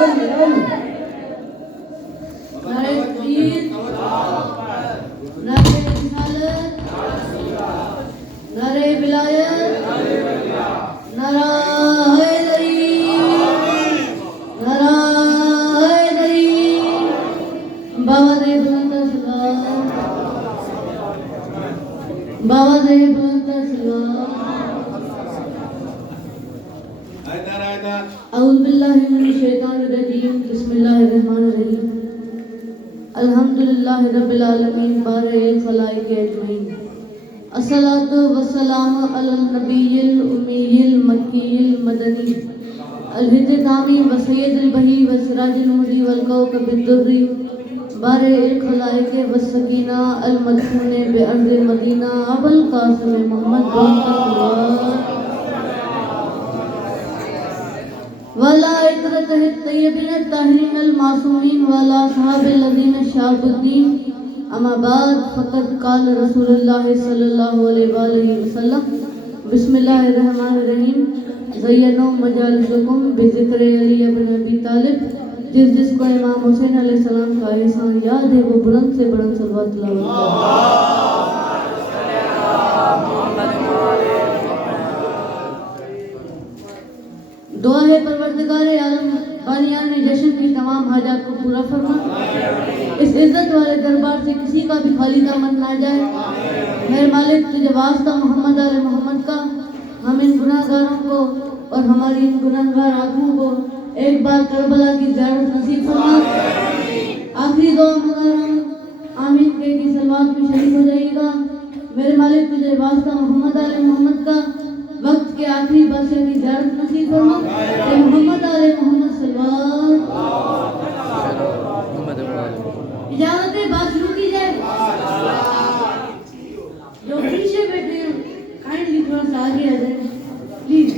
नारे तकबीर, नारे रिसालत, नारे विलायत, नारा हैदरी, नारा हैदरी। बाबा दे बुलंद सलाम, बाबा दे बुलंद सलाम। औज़ु बिल्लाहि मिनश शैतानिर रजीम, बिस्मिल्लाहिर रहमानिर रहीम। अल्हम्दुलिल्लाहि रब्बिल आलमीन, बारिल खलाइक अजमईन। अस्सलातु वस्सलामु अलल नबिय्यिल उम्मिय्यिल मक्किय्यिल मदनी अल हिजतामी व सय्यदिल बही व सिराजिल मुदी वल कौकबिद दुर्री बारिल खलाइक व सकीना अल मदफूने बि अर्ज़ मदीना अबुल कासिम मोहम्मद वाला इतरत तय्यबीन ताहिरीन अल मासूमीन वाला सहाबे लदीन शाबुद्दीन। अमा बाद फ़क़द क़ाल रसूलुल्लाह सल्लल्लाहु अलैहि वसल्लम, बिस्मिल्लाहिर रहमानिर रहीम। ज़य्यनु मजालिसकुम बिज़िक्र अली इब्न अबी तालिब। जिसको इमाम हुसैन अलैहिस्सलाम का एहसान याद है वो बुलंद से बुलंद सलवात तिलावत करे। दुआ है परवरदिगारे आलम बानियाने जश्न की तमाम हाजात को पूरा फरमा। इस इज्जत वाले दरबार से किसी का भी खाली दामन ना जाए। मेरे मालिक तुझे वास्ता मोहम्मद आले मोहम्मद का, हम इन गुनाहगारों को और हमारी इन गुनाहगार आँखों को एक बार करबला की ज़ियारत नसीब फरमा। आखिरी दुआ मगर हम आमीन के की सलवात में शरीक हो जाइएगा। मेरे मालिक तुझे वास्ता मोहम्मद आले मोहम्मद का वक्त के आखिरी बादशाह की ज़ियारत नसीब फरमा। मोहम्मद आले मोहम्मद सल्लल्लाहु। इजाजत है, बात शुरू की जाए। जो पीछे बैठे हैं काइंडली थोड़ा सा आगे आ जाए प्लीज।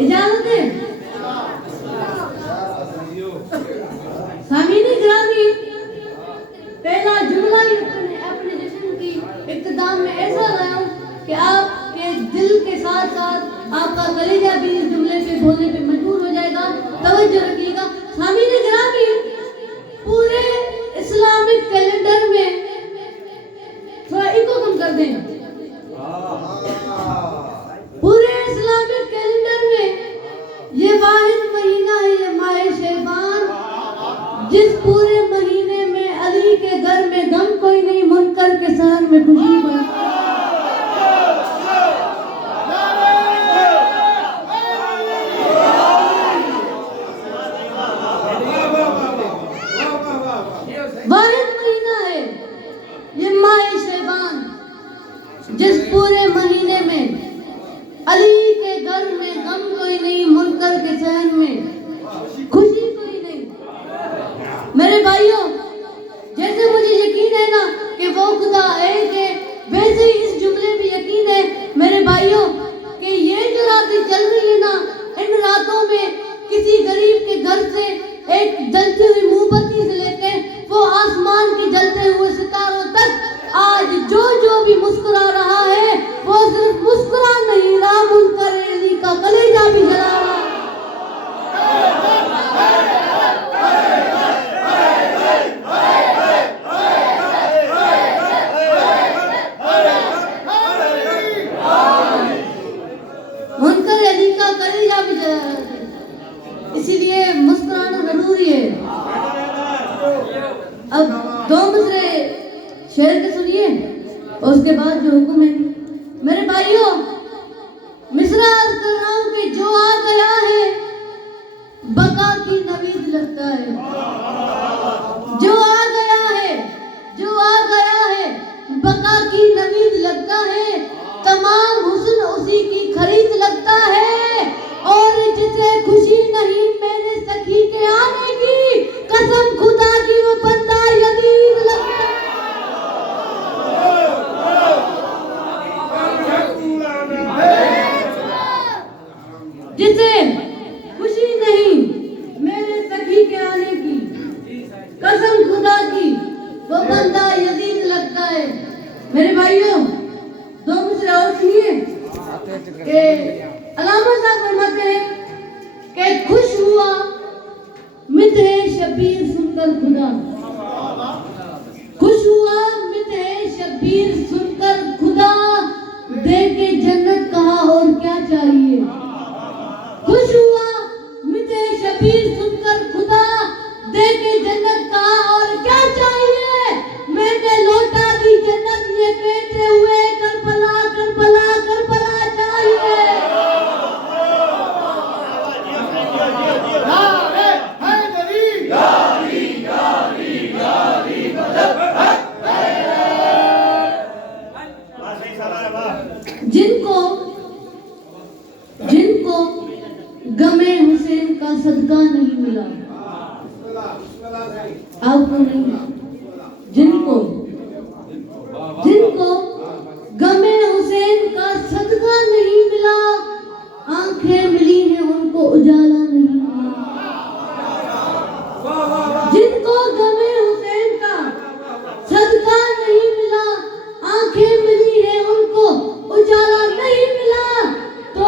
इजाजत है। सामीने गिरामी, पहला जुमला ही अपने जश्न की इब्तिदाम में ऐसा लाया कि आपके दिल के साथ साथ आपका कलेजा भी इस जुमले पे बोलने पे मजबूर हो जाएगा। तवज्जो रखिएगा। सामीने गिरामी, पूरे इस्लामिक कैलेंडर में थोड़ा इको कम कर दें। पूरे इस्लामिक कैलेंडर में ये वाहिद महीना है, ये माह शैबान, जिस पूरे महीने में अली के घर में गम कोई नहीं, मुनकर के सहन में खुशी बनी। वाहिद महीना है ये माह शैबान, जिस पूरे महीने में अली के घर में गम कोई नहीं, मुनकर के सहन में खुशी कोई नहीं। मेरे भाइयों, जैसे मुझे यकीन है ना कि वो खुदा एक है, वैसे ही इस जुमले में यकीन है मेरे भाइयों कि ये जो रातें चल रही है ना, इन रातों में किसी गरीब के घर से एक जलती हुई मोमबत्ती से लेकर वो आसमान के जलते हुए सितारों तक आज जो भी मुस्कुरा रहा है वो सिर्फ मुस्कुरा नहीं रहा, मुनकर अली का कलेजा भी जला रहा है। मुनकर अली का कलेजा भी जला रहा है, इसीलिए मुस्कुराना जरूरी है। अब दो मिसरे शेर के सुनिए और उसके बाद जो हुक्म है। मेरे भाइयों, मिसरा अर्ज कर रहा हूं कि जो आ गया है बका की नवीद लगता है। जो आ गया है, जो आ गया है बका की नवीद लगता है। तमाम हुस्न उसी की खरीद लगता है, और जिसे खुशी नहीं मेरे सखी के आने की, कसम खुदा की वो बंदा यदीद लगता है। जिसे खुशी नहीं मेरे सखी के आने की, कसम खुदा की वो बंदा यदीद लगता है। मेरे भाइयों, दो मिसरे और सुनिए कि अल्लामा साहब फरमाते हैं कि खुश हुआ मिते शबीर सुनकर खुदा, खुश हुआ मिते शबीर सुनकर खुदा, दे के जन्नत कहा और क्या चाहिए। खुश हुआ मिते शबीर सुनकर खुदा, दे के जन्नत कहा और क्या चाहिए। मैंने लौटा दी जन्नत ये कहते हुए करबला करबला करबला चाहिए। जिनको जिनको गमे हुसैन का सदका नहीं मिला, आपको नहीं, जिनको जिनको गमे हुसैन का सदका नहीं मिला, आंखें मिली हैं उनको उजाला नहीं मिला। जिनको गमे हुसैन का सदका नहीं मिला, आंखें मिली हैं उनको उजाला नहीं मिला। तो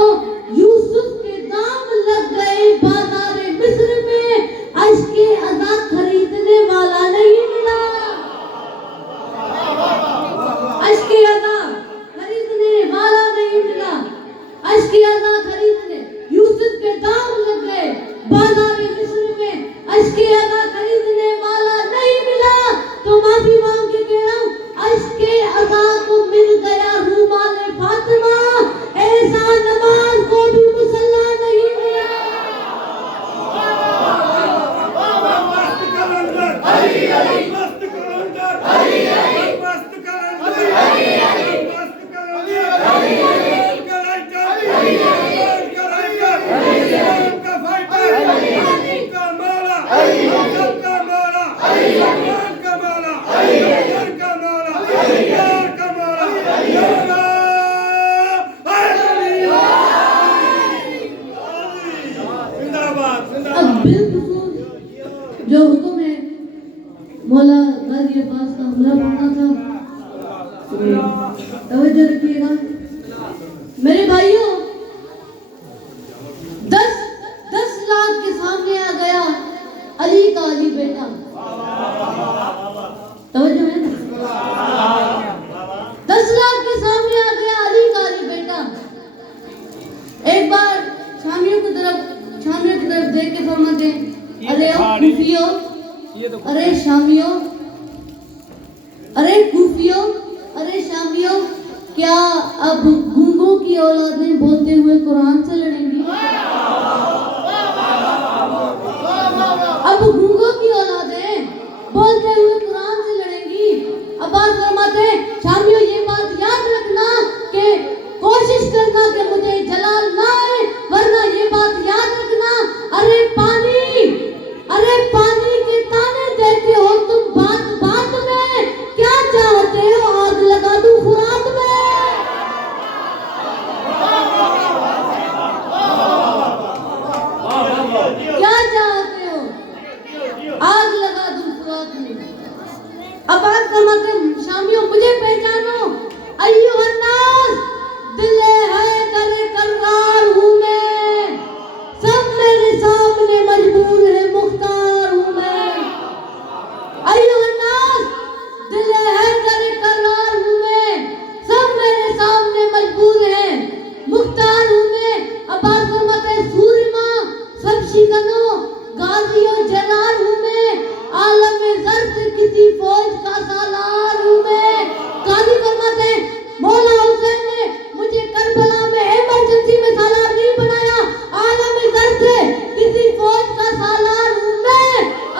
यूसुफ के दाम लग गए बाजार मिस्र में, अश्के अज़ा खरीदने वाला नहीं मिला। अश्के अज़ा खरीदने वाला नहीं मिला, अश्के अज़ा खरीदने, यूसुफ के दाम लग गए बाजार मिस्र में, अश्के अज़ा खरीदने वाला नहीं मिला। तो माफी मांग के कह रहा हूँ, अश्के अज़ा को मिल गया रूमाले फातिमा, ऐसा नमाज को भी मुसल्ला नहीं मिला। मस्त कलंदर हरी हरी, मस्त कलंदर हरी हरी, मस्त कलंदर हरी हरी, मस्त कलंदर हरी हरी, कलंदर हरी हरी, कलंदर हरी हरी, का फाइटर हरी हरी, का माला हरी हरी, का माला हरी हरी, का माला हरी हरी, का माला हरी हरी, का माला हरी हरी। अब बिल्कुल जो हुक्म है मौला गाजी अब्बास का हमला पढ़ना था, तवज्जो रखिएगा मेरे भाइयों। 10 लाख के सामने आ गया अली का अली बेटा, तवज्जो है ना, 10 लाख के सामने आ गया अली का अली बेटा। एक बार शामियों की तरफ देख के फरमाते, अरे कूफियों, अरे शामियों, अरे कूफियों, अरे शामियों, क्या अब गूंगों की औलादें बोलते हुए कुरान से लड़ेंगी। अब गूंगों की औलादें बोलते हुए कुरान से लड़ेंगी। अब्बास फरमाते, शामियों ये बात याद रखना कि कोशिश करना कि मुझे जलाल ना आए, वरना ये बात याद रखना, अरे पानी के ताने देते हो तुम बात बात में, क्या चाहते हो आग लगा दूं फुरात में। क्या चाहते हो आग लगा दूं फुरात में। अब बात फरमाते, शामियों मुझे पहचानो, अय्युहन्नास दिले है करे करार हूँ मैं, सब मेरे सामने मजबूर है मुख्तार हूँ मैं। अय्युहन्नास दिले है करे करार हूँ मैं, सब मेरे सामने मजबूर है मुख्तार हूँ मैं। अब्बास फरमाते, सूरमा सब शिकनों गाजियों जलाल हूँ मैं, आलम ज़र से किसी फौज का सालार हूँ मैं। गाजी फरमाते, मौला हुसैन ने मुझे करबला में इमरजेंसी में सालार नहीं बनाया, आलम ज़र से किसी फौज का सालार हूँ मैं।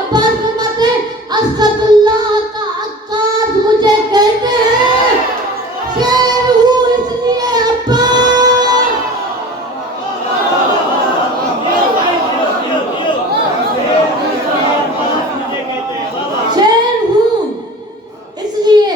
अब्बास फरमाते, असदुल्लाह का अक्कास मुझे कहते हैं, शेर हूँ इसलिए अब्बास। शेर हूँ इसलिए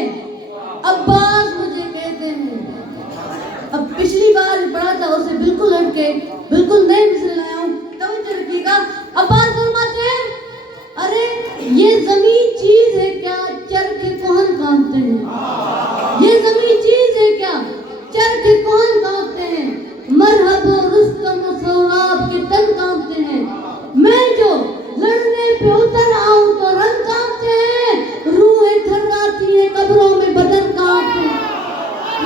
उठते हैं। मैं जो लड़ने पे उतर आऊं तो रंग कांपते हैं, रूहें थर्राती है कब्रों में बदन कांपते हैं,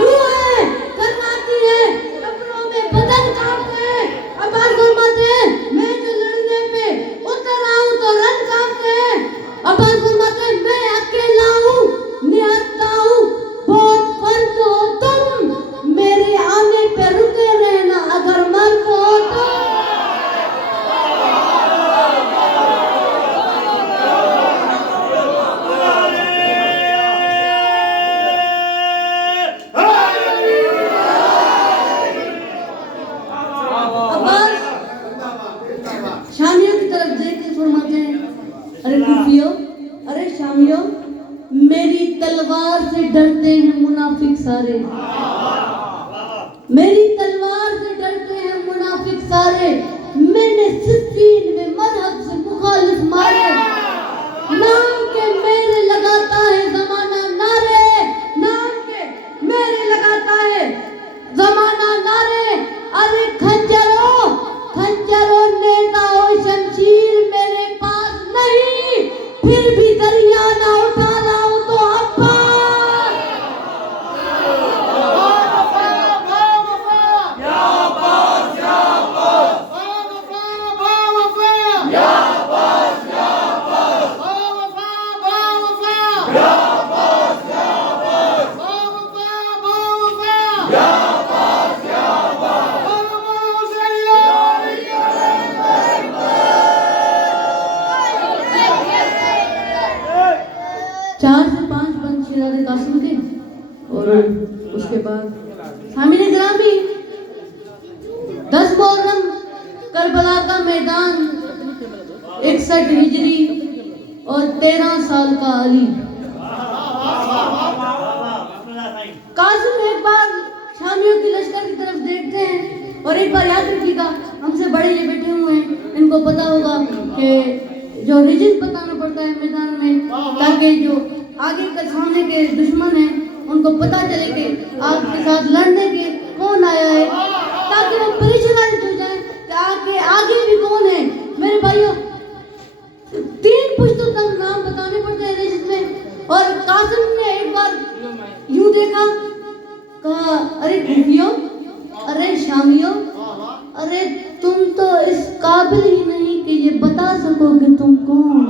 रूहें थर्राती है कब्रों में बदन कांपते हैं। अब्बास फरमाते हैं मैं जो लड़ने पे उतर आऊं तो रंग कांपते हैं। अब्बास फरमाते हैं मैं अकेला हूँ, निहत्था हूँ, बहुत फर्क हो तुम, मेरे आने पे रुके रहना अगर मर्द हो तो। शामियों की तरफ देख के फरमाते हैं अरे कुफियों, अरे शामियों, मेरी तलवार से डरते हैं मुनाफिक सारे, मेरी तलवार से डरते हैं मुनाफिक सारे। मैंने सिद्दीन में मजहब से मुखालिफ मारे, नाम के मेरे लगाता है जमाना नारे, नाम के मेरे लगाता है जमाना नारे। अरे खंजरों, खंजरों, नेता हो शमशीर मेरे पास नहीं, फिर भी दरिया ना उठा लाऊं तो चार से पांच बंद शिराज़े कासिम के और उसके बाद सामिने ग्रामी 10 मुहर्रम करबला का मैदान 61 हिजरी और 13 साल का अली। कासिम एक बार शामियों की लश्कर की तरफ देखते हैं और एक बार याद रखिएगा हमसे बड़े ये बैठे हुए हैं, इनको पता होगा कि जो रीजन बताना पड़ता है मैदान में, ताकि जो आगे के सामने के दुश्मन हैं उनको पता चले कि आपके साथ लड़ने के कौन आया है, ताकि वो परेशान हो जाए कि आगे भी कौन है। मेरे भाइयों 3 पुश्तों तक नाम बताने पड़ते हैं रीजन में। और कासिम ने एक बार यूं देखा, कहा अरे कुफियों, अरे शामियों, अरे तुम तो इस काबिल ही नहीं कि ये बता सको कि तुम कौन।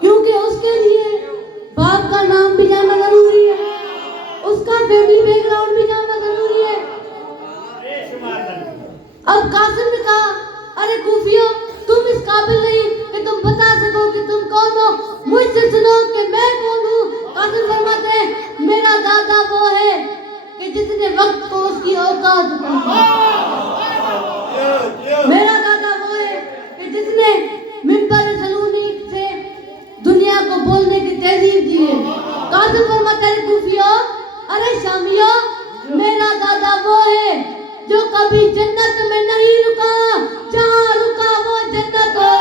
क्योंकि उसके लिए बाप का नाम भी जानना जरूरी है, उसका फैमिली बैकग्राउंड भी जानना जरूरी है। अब कासिम ने कहा अरे कुफियों, तुम इस काबिल नहीं कि तुम बता सको कि तुम कौन हो, मुझसे सुनो कि मैं कौन हूँ। कासिम फरमाते हैं मेरा दादा वो है कि जिसने वक्त को उसकी औकात बताई, मेरा दादा वो है कि जिसने मिंबर सलूनी से दुनिया को बोलने की तहजीब दी है। कासिम फरमाते हैं कुफियों, अरे शामियों, मेरा दादा वो है जो कभी जन्नत में नहीं रुका, जहाँ रुका वो जन्नत हो।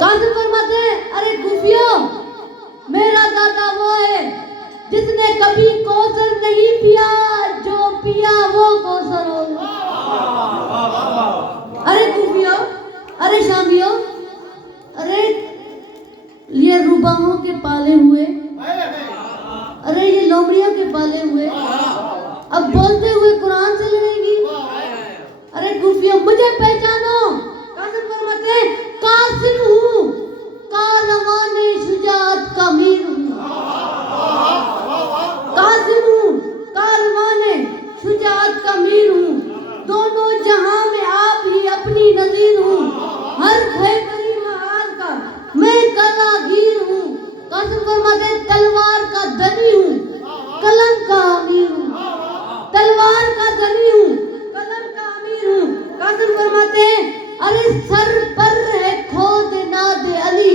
कासिम फरमाते हैं अरे कुफियों, मेरा दादा वो है जिसने कभी कौसर नहीं पिया, जो पिया वो कौसर हो। अरे कुफियों, अरे शामियों, अरे ये रुबाहों के पाले हुए, अरे ये लोमड़ियों के पाले हुए अब बोलते हुए कुरान से लड़ेगी। अरे कुफियों मुझे पहचानो। कासिम फरमाते हैं कासिम हूँ, कारवाने शुजाअत का अमीर हूँ। कासिम हूँ, कारवाने शुजाअत का अमीर हूँ, दोनों जहां में आप ही अपनी नजीर हूँ, हर खैबरी महाल का मैं कलागीर हूँ। कासिम फरमाते हैं तलवार का धनी हूँ, कलम का अमीर हूँ, तलवार का धनी हूँ, कलम का अमीर हूँ। कासिम फरमाते हैं अरे सर पर है खोद नादे अली,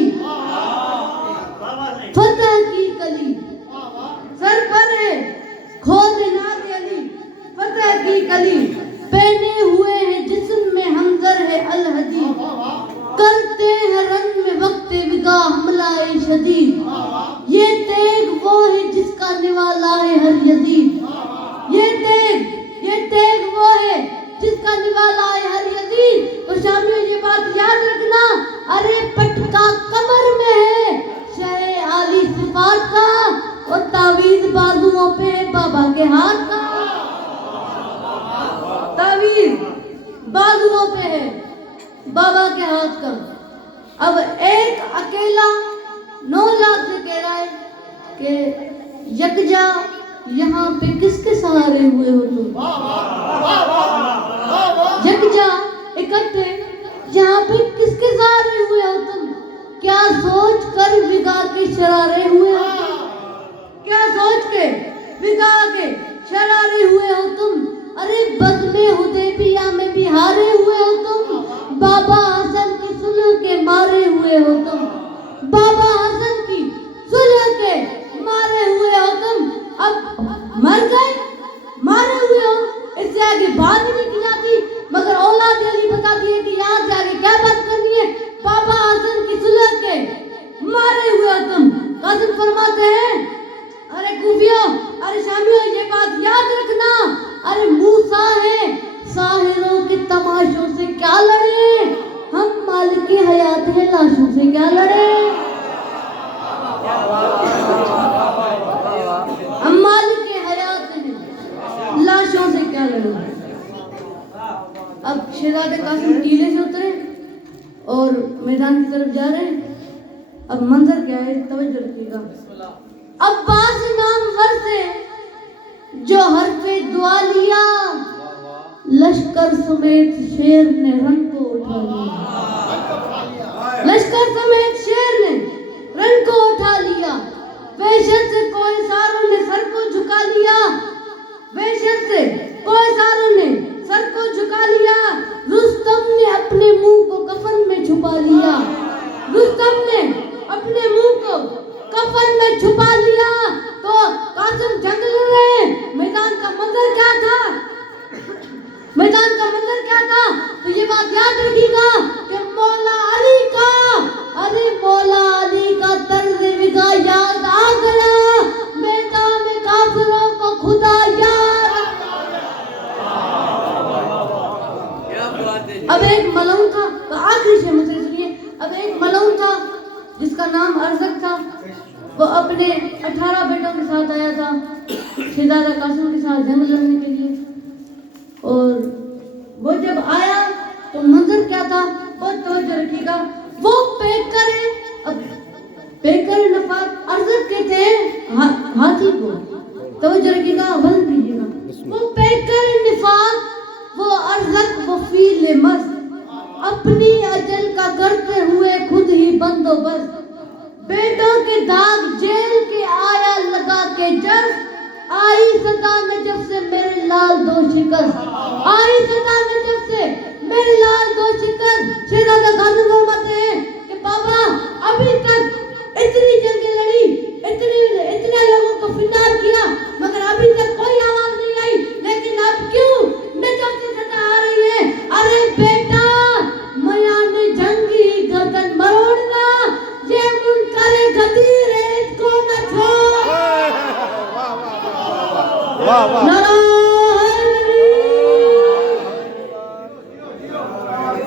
फतह की कली, सर पर है खोद नादे अली, फतह की कली, पहने हुए हैं जिस्म में हमदर है अलहदी, करते हैं रन में वक्त विगा हमला शदीद, ये तेग वो है जिस वाला है हर यजीद। ये तेग वो है जिसका निवाला है हर यजीद। तो शामियों ये बात याद रखना, अरे पटका कमर में है शह आली सिफात का, और तावीज बाजुओं पे बाबा के हाथ का। तावीज बाजुओं पे है बाबा के हाथ का। अब एक अकेला 9 लाख से कह रहा है कि यकजा यहाँ पे किसके सहारे हुए हो तुम? यकजा इकट्ठे यहाँ पे किसके सहारे हुए हो तुम? क्या सोच कर विगा के शरारे हुए हो? क्या सोच के विगा के शरारे हुए हो तुम? अरे बज़्म हुदैबिया में भी हारे हुए हो तुम। बाबा हसन की सुलह के मारे हुए हो तुम। बाबा हसन की सुलह के मारे हुए हो तुम। अब मर गए, मारे हुए हो, इससे आगे बात ही नहीं की जाती। मगर औलाद अली बताती है कि यहाँ से आगे क्या बात करनी है। बाबा हसन की सुलह के मारे हुए हो तुम। कासिम फरमाते हैं, अरे कूफियों, अरे शामियों, ये बात याद रखना, अरे मूसा है साहिरों के तमाशों से क्या लड़े, हम मालिक की हयात है लाशों से क्या लड़े। हम मालिक की हयात है लाशों से क्या लड़े। अब शहजादे कासिम टीले से उतरे और मैदान की तरफ जा रहे हैं। अब मंजर क्या है, तवज्जो रखिएगा। अब्बास नाम वर से जो हरफे दुआ लिया, लश्कर समेत शेर ने रन को उठा लिया। लश्कर समेत शेर ने रन को उठा लिया। वहशत से कोई सारों ने सर को झुका लिया। वहशत से कोई सारों ने सर को झुका लिया। रुस्तम ने अपने मुंह को कफन में छुपा लिया। रुस्तम ने अपने मुंह को कफन में छुपा लिया। तो कासिम जंग लड़ रहे, मैदान का मंजर क्या था? मैदान का मंजर क्या था? तो ये बात याद रखिएगा कि मौला अली का, अरे मौला अली का तर्ज विगा याद आ गया। मैदान में काफिरों को खुदा याद। अब एक मलऊन था, तो आखिरी शेर मुझसे सुनिए। अब एक मलऊन था जिसका नाम अरज़क था। वो अपने 18 बेटों के साथ आया था शहजादा कासिम के साथ जंग लड़ने के लिए। और वो जब आया तो मंजर क्या था, बहुत तवज्जो रखिएगा। वो पैकर है, अब पैकर नफात अरज़क कहते हैं हाथी को, तवज्जो रखिएगा, वजन कीजिएगा। वो पैकर नफात, वो अरज़क, वो फील मस्त, अपनी अजल का करते हुए खुद ही बंदोबस्त। बेटों के दाग जेल के आया लगा के जस, आई सदा नजफ से मेरे लाल दो शिकस्त। आई सदा नजफ से मेरे लाल दो शिकस्त। शहजादा कासिम फरमाते हैं कि बाबा अभी तक इतनी जंगें लड़ी, इतने लोगों को फिनार किया, मगर अभी तक कोई आवाज नहीं आई। लेकिन अब क्यों नजफ से सदा आ रही है? अरे बेटा, मयान जंगी गर्दन मरोड़ना, ये मुनकरे गदीर है, इसको न छोड़। नारा